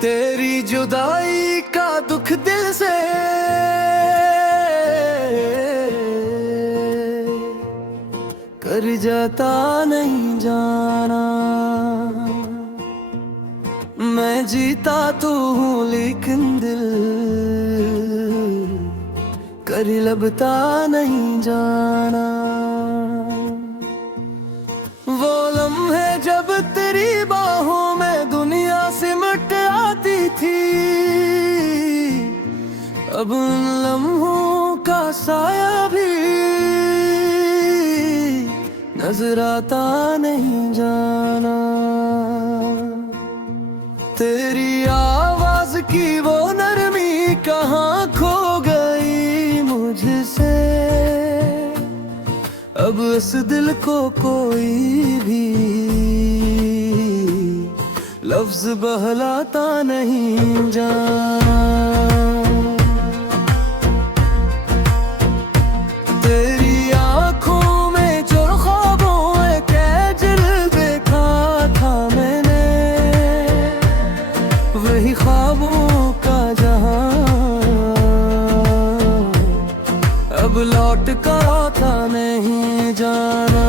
तेरी जुदाई का दुख दिल से कर जाता नहीं जाना। मैं जीता तो हूँ लेकिन दिल कर लबता नहीं जाना। वो लम्हे जब तेरी बाहों में दुनिया सिमट आती थी, अब उन लम्हों का साया भी नजर आता नहीं जाना। तेरी आवाज की वो नरमी कहाँ खो गई मुझसे, अब इस दिल को कोई भी लफ्ज बहलाता नहीं जाना। तेरी आंखों में जो ख्वाबों के जिल देखा था मैंने, वही ख्वाबों का जहां अब लौट कर आता नहीं जाना।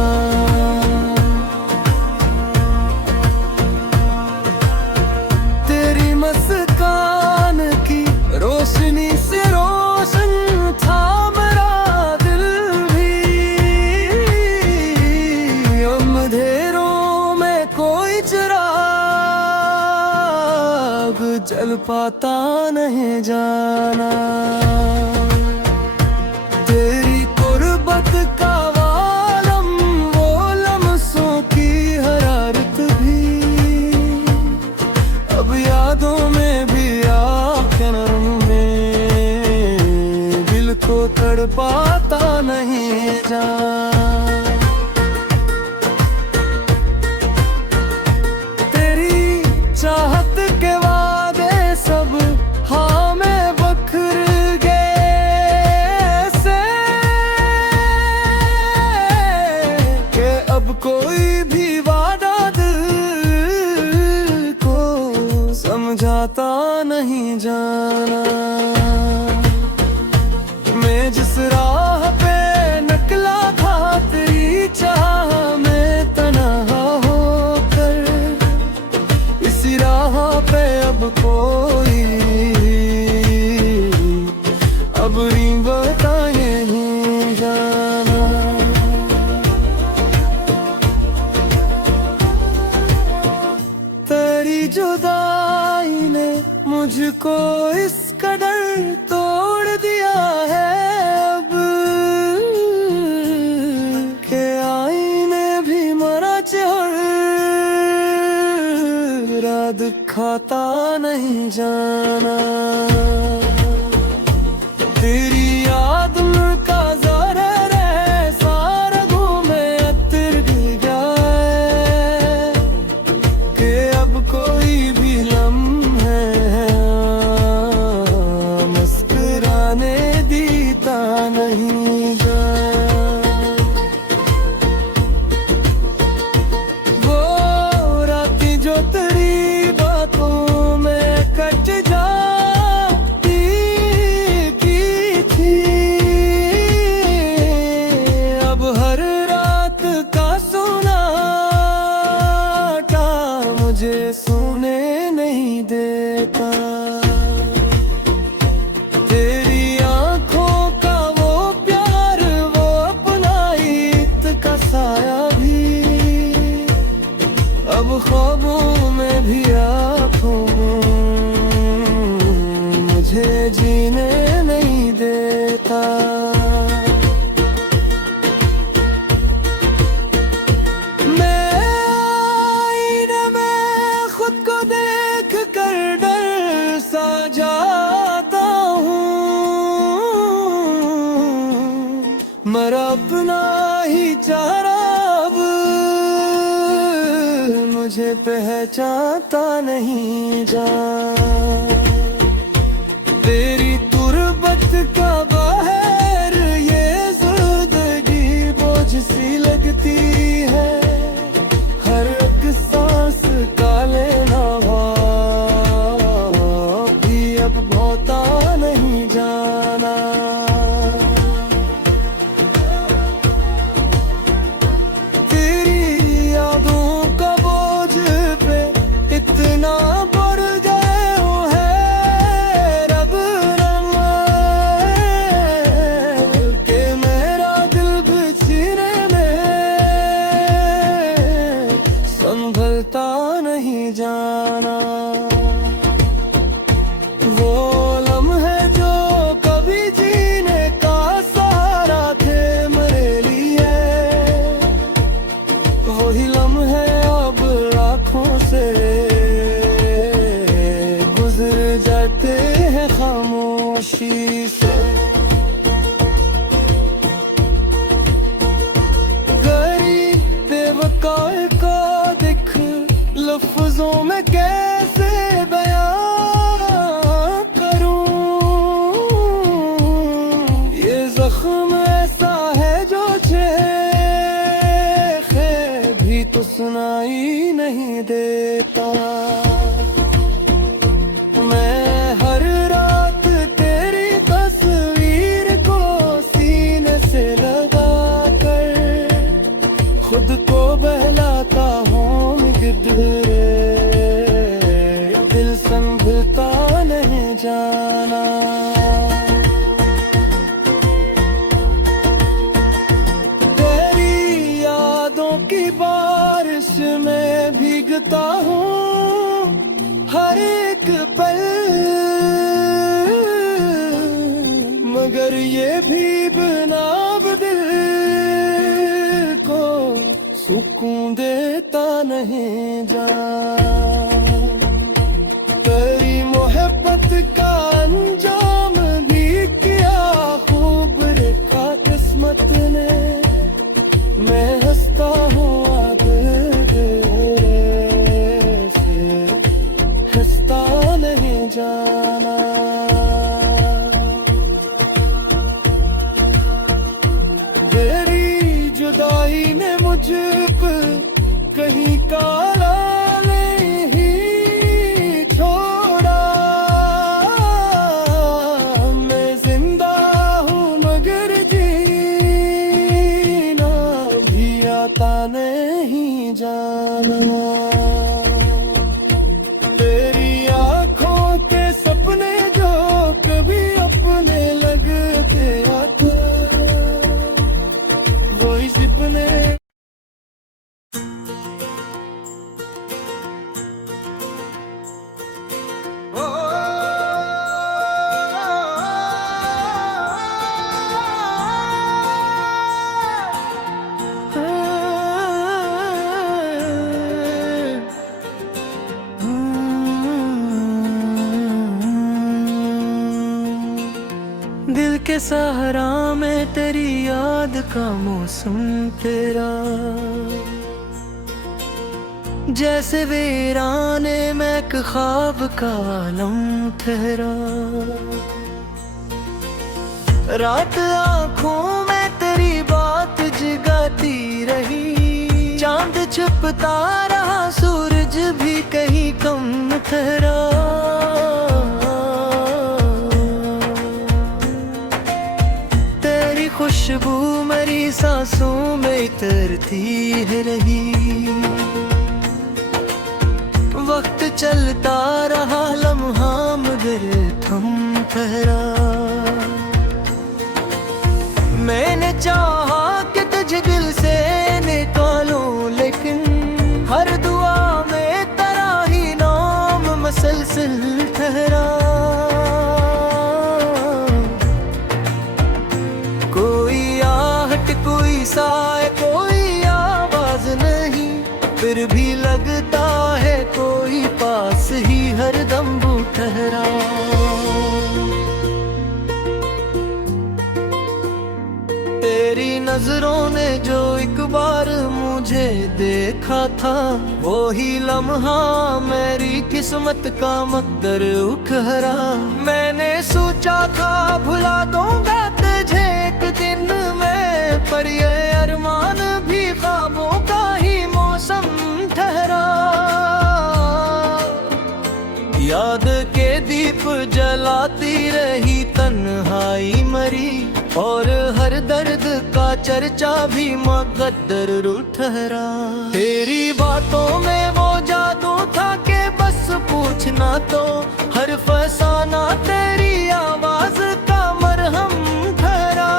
तेरी मुस्कान की रोशनी से रोशन था मेरा दिल भी, अंधेरों में कोई चिराग जल पाता नहीं जाना। तेरी कुर्बत का वालम, वो लम्हों की हरारत भी, अब यादों में भी आँखें में दिल को तड़पाता नहीं जाना। तेरी चाहत के वादे सब हाँ में बखर गए से, कि अब कोई भी वादा दिल को समझाता नहीं जाना। मैं जिस राह पे निकला था तेरी चाह में तन्हा होकर, इसी राह पे अब कोई अब नहीं बताए नहीं जाना। तेरी जुदाई ने मुझको इस कदर तोड़ दिया है अब, के आईने भी मरा चेहरा दिखाता नहीं जाना। तेरी याद का ज़हर है सारा घूमे अतर गया है, कि अब कोई भी लम्हे मुस्कुराने देता नहीं जाना। वो रातें जो तेरी बातों में कट जाती की थी, अब हर रात का सुनाटा मुझे सुने नहीं देता। तेरी आंखों का वो प्यार, वो अपनाइत का साया भी, अब ख्वाबों में भी आँखों मुझे जीने नहीं देता। मैं आईने में खुद को देख कर डर सा जाता हूँ, मरा अपना ही चेहरा अब मुझे पहचानता नहीं जा। तेरी तुरबत का बहर ये ज़िंदगी बोझ सी लगती है, हर एक सांस का लेना लफ्जों में कैसे बयां करूं, ये जख्म ऐसा है जो चेखे भी तो सुनाई नहीं देता। मैं हर रात तेरी तस्वीर को सीने से लगा कर खुद को बहलाता हूँ गिद्धरे, दिल संभलता नहीं जाना। तेरी यादों की बारिश में भीगता हूँ हर एक पल, मगर ये भी बनाब दिल को सुकून देता नहीं जा। तेरी मोहब्बत का अंजाम भी किया खूब लिखा किस्मत ने, मैं हंसता हूँ आगे से हंसता नहीं जाना। तेरी जुदाई ने मुझ पर कहीं काला नहीं छोड़ा, मैं जिंदा हूँ मगर जीना भी आता नहीं जाना। तेरी आँखों के सपने जो कभी अपने लगते आते, वही सपने दिल के सहारा में तेरी याद का मौसम तेरा, जैसे वीराने में एक ख्वाब का आलम ठहरा। रात आँखों में तेरी बात जगाती रही, चांद छुपता रहा सूरज भी कहीं कम ठहरा। खुशबू मेरी सांसों में उतरती है रही, वक्त चलता रहा लम्हा मगर थम ठहरा। मैंने चाहा कि तुझे दिल से निकालूं, लेकिन हर दुआ में तेरा ही नाम मसलसल ठहरा। कोई साए कोई आवाज नहीं, फिर भी लगता है कोई पास ही हरदम वो ठहरा। तेरी नजरों ने जो एक बार मुझे देखा था, वो ही लम्हा मेरी किस्मत का मकदर उखहरा। मैंने सोचा था भुला दूंगा तुझे एक दिन में, पर ये अरमान भी ख्वाबों का ही मौसम ठहरा। याद के दीप जलाती रही तन्हाई मरी, और हर दर्द का चर्चा भी मुकद्दर ठहरा। तेरी बातों में वो जादू था कि बस पूछना तो हर फसाना तेरी आवाज का मरहम ठहरा।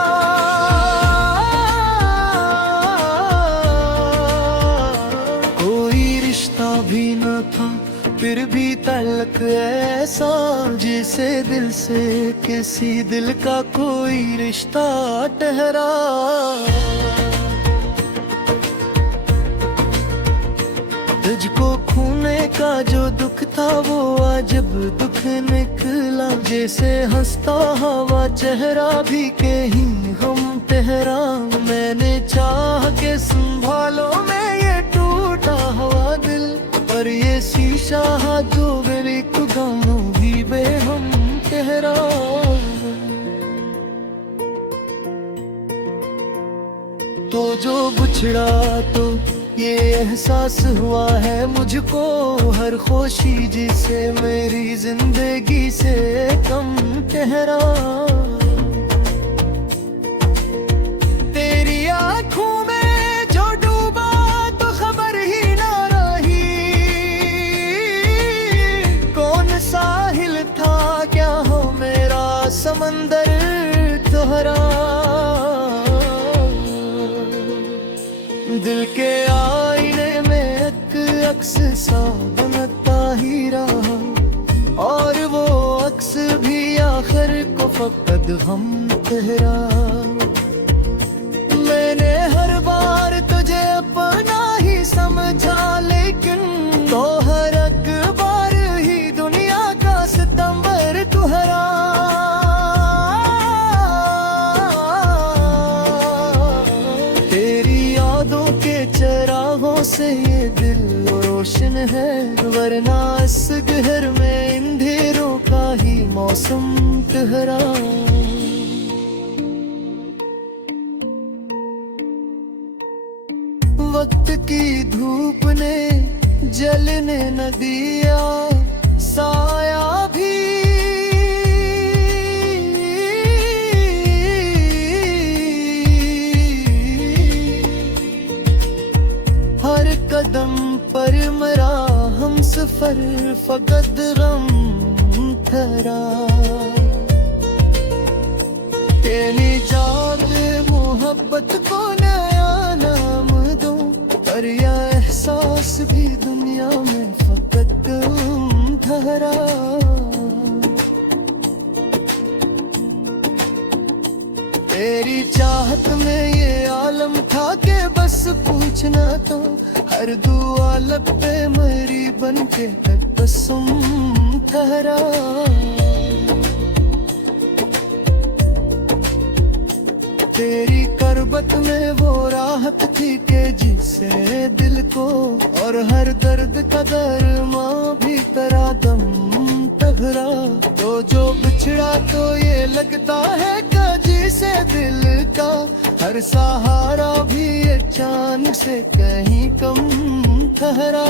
कोई रिश्ता भी न था फिर भी तलक ऐसा, जिसे दिल से किसी दिल का कोई रिश्ता ठहरा। तुझको खोने का जो दुख था वो अजब दुख निकला, जैसे हंसता हवा चेहरा भी कहीं हम ठहरा। मैंने चाह के संभालो मैं ये टूटा हुआ दिल, पर ये जो बिछड़ा तो ये एहसास हुआ है मुझको, हर खुशी जिसे मेरी जिंदगी से कम ठहरा। तेरी आंखों में जो डूबा तो खबर ही ना रही, कौन साहिल था क्या हो मेरा समंदर तोहरा। दिल के आईने में एक अक्स सा बनता ही रहा, और वो अक्स भी आखिर को फकत हम तेरा। मैंने हर बार तुझे अपना ही समझा, लेकिन तो हर एक बार ही दुनिया का सितंबर तुहरा। चरागों से ये दिल रोशन है, वरना इस गहर में अंधेरों का ही मौसम ठहरा। वक्त की धूप ने जलने न दिया साया भी, कदम पर मरा हम सफर फकत गम ठहरा। तेरी जाग मोहब्बत को नया नाम दो, पर यह एहसास भी दुनिया में फकत ठहरा। तेरी चाहत में ये आलम था के बस पूछना तो, हर दुआ लब पे मरी बन के तबस्सुम ठहरा। तेरी करबत में वो राहत थी के जिसे दिल को, और हर दर्द का दरमा भी तेरा दम ठहरा। तो जो बिछड़ा तो ये लगता है कजी से दिल का, हर सहारा भी अचानक से कहीं कम ठहरा।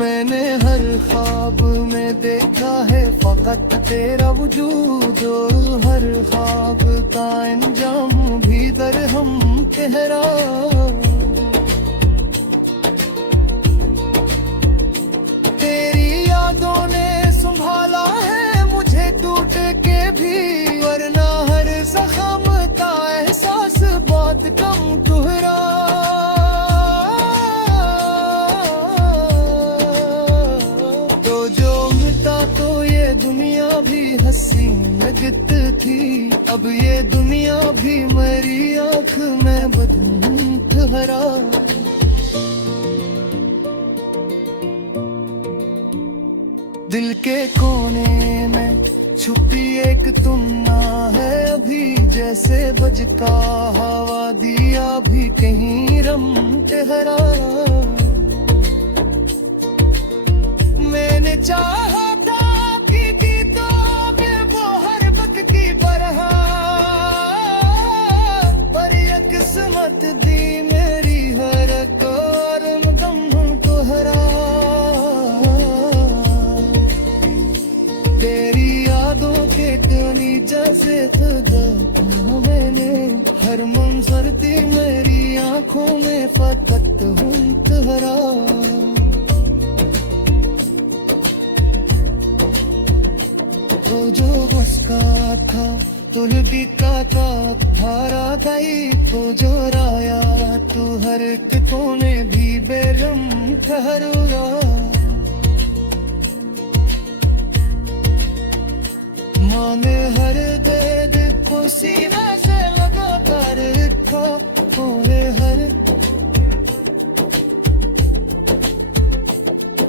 मैंने हर ख्वाब में देखा है फकत तेरा वजूद, और हर ख्वाब का अंजाम भी दरहम ठहरा। तेरी यादों ने संभाला है मुझे टूट के भी, वरना हर जख्म का एहसास बहुत कम तुहरा। तो जो मिटा तो ये दुनिया भी हसीन लगती थी, अब ये दुनिया भी मेरी आँख में बदन ठहरा। दिल के कोने में छुपी एक तुमना है अभी, जैसे बजता हवा दिया भी कहीं रम ठहरा। मैंने चाहा था कि तो वो हर वक्त की बरहा, पर ये किस्मत दी मेरी हर करम दम तुहरा। तेरी यादों के टनी जैसे खुदा मैंने, हर मंजर थी मेरी आंखों में फकत हूँ तुहरा। तो जो बसका था तुल भी का धारा गई, तो जो राया तू हर एक कोने भी बेरम ठहरा। माने हर दर्द को सीने से लगा कर रखा, पूरे हर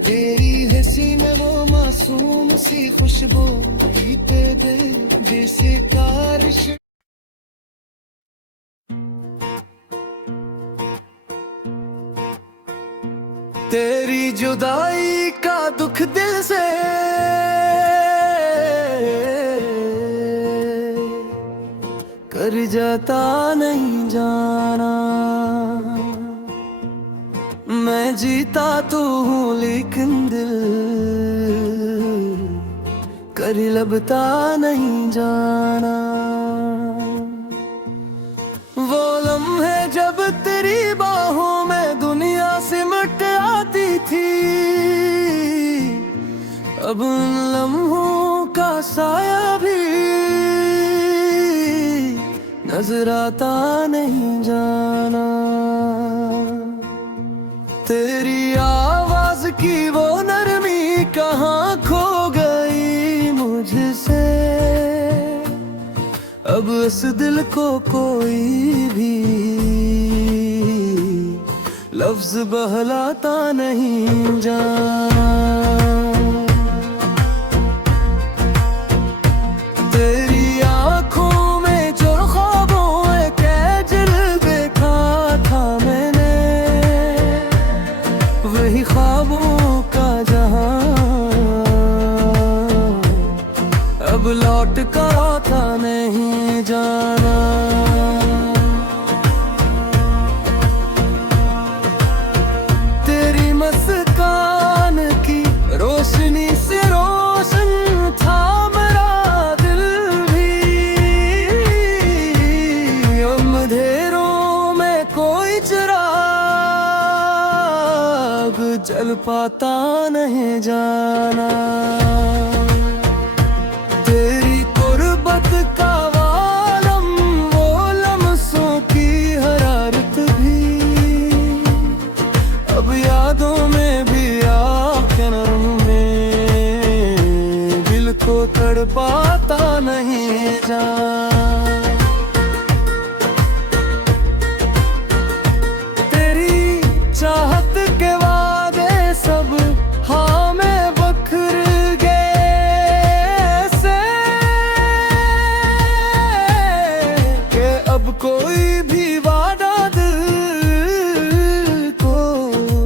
तेरी हंसी में वो मासूम सी खुशबू तेरे जैसे कारश। तेरी जुदाई का दुख दिल से कर जाता नहीं जाना। मैं जीता तो हूँ लेकिन दिल कर लबता नहीं जाना। वो लम्हे जब तेरी बाहों में दुनिया सिमट आती थी, अब उन लम्हों का साया भी नजर आता नहीं जाना। तेरी आवाज की वो नरमी कहाँ खो गई मुझसे, अब इस दिल को कोई भी लफ्ज बहलाता नहीं जाना। तेरी आंखों में जो ख्वाबों के दिल देखा था मैंने, वही ख्वाबों का जहां अब लौट कर आता नहीं जाना। तेरी मुस्कान की रोशनी से रोशन था मेरा दिल भी, अंधेरों में कोई चिराग जल पाता नहीं जाना। तेरी गुर्बत का वालम, वो लम्हों की हरारत भी, अब यादों में भी आके नरम में दिल को तड़पाता नहीं जाना। तेरी चाहत के वादे सब हाँ में बखर गए से, के अब कोई भी वादा दिल को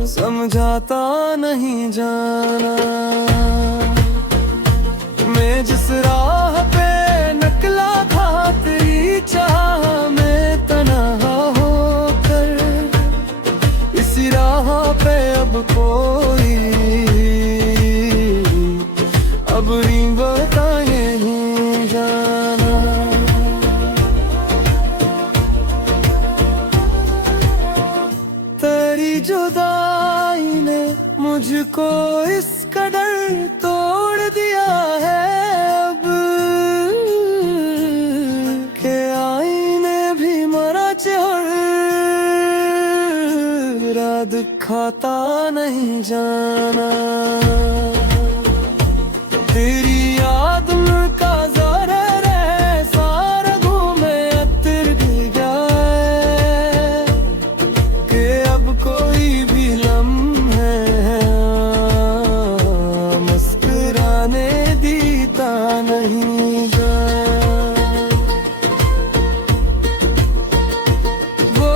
समझाता नहीं जाना। मैं जिस राह पे निकला था तेरी चाह में तन्हा होकर, इसी राह पे अब कोई अब बताए नहीं जाना। तेरी जुदाई ने मुझको इस कदर तोड़ दिया है अब, के आईने भी मरा चेहरा दिखाता नहीं जाना। तेरी याद का ज़हर है सारा घूमे अतर गया है, कि अब कोई भी लम्हे मुस्कुराने देता नहीं जाना। वो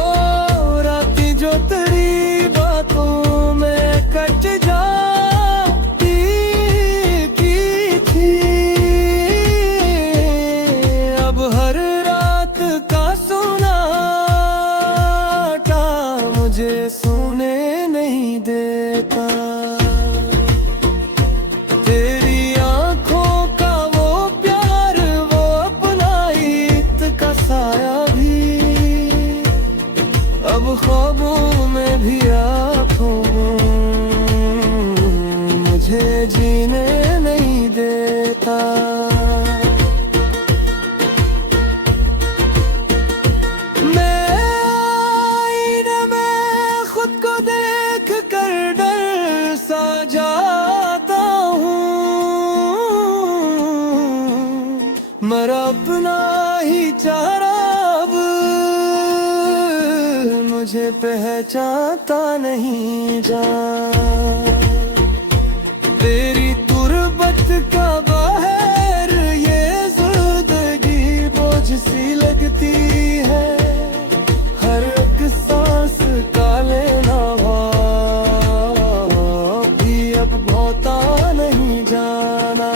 राती जो तेरी बातों में कट जाती की थी, अब हर रात का सुनाटा मुझे सोने नहीं देता। तेरी आंखों का वो प्यार, वो अपनाइत का साया भी, अब ख्वाबों में भी आँखों मुझे जीने नहीं देता। मैं आईने में खुद को देख कर डर सा जाता हूँ, मरा अपना ही चेहरा अब मुझे पहचानता नहीं जा। तेरी तुरबत का बहर ये ज़िंदगी बोझ सी लगती है, हर एक सांस का लेना भी अब भौता नहीं जाना।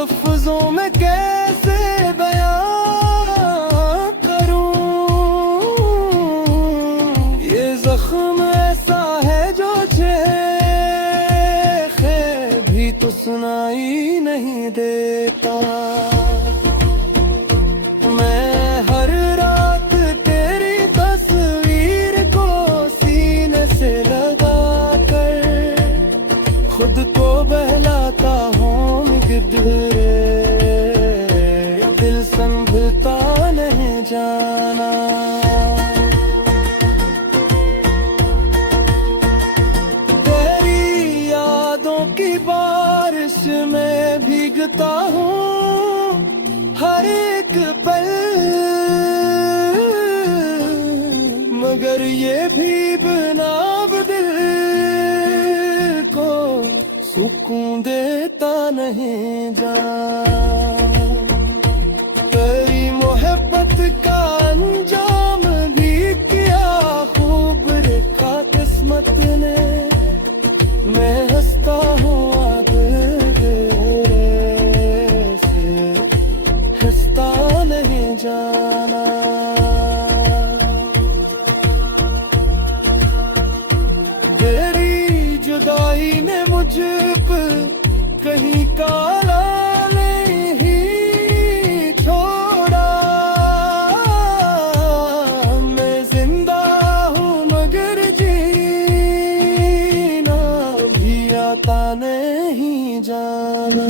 लफ्जों में कैसे बयां करूं, ये जख्म ऐसा है जो चेखे भी तो सुनाई नहीं देता। मैं हर रात तेरी तस्वीर को सीने से लगा कर खुद को बहलाता हूँ गिद्धरे, दिल संभलता नहीं जाना। तेरी यादों की बारिश में भीगता हूँ हर एक पल, मगर ये भी बनाब दिल को सुकून देता नहीं जा। तेरी मोहब्बत का अंजाम भी किया खूब लिखा किस्मत ने, मैं हंसता हूँ आगे से हंसता नहीं जाना। तेरी जुदाई ने मुझ पर कहीं काला नहीं छोड़ा, मैं जिंदा हूँ मगर जीना भी आता नहीं जाना।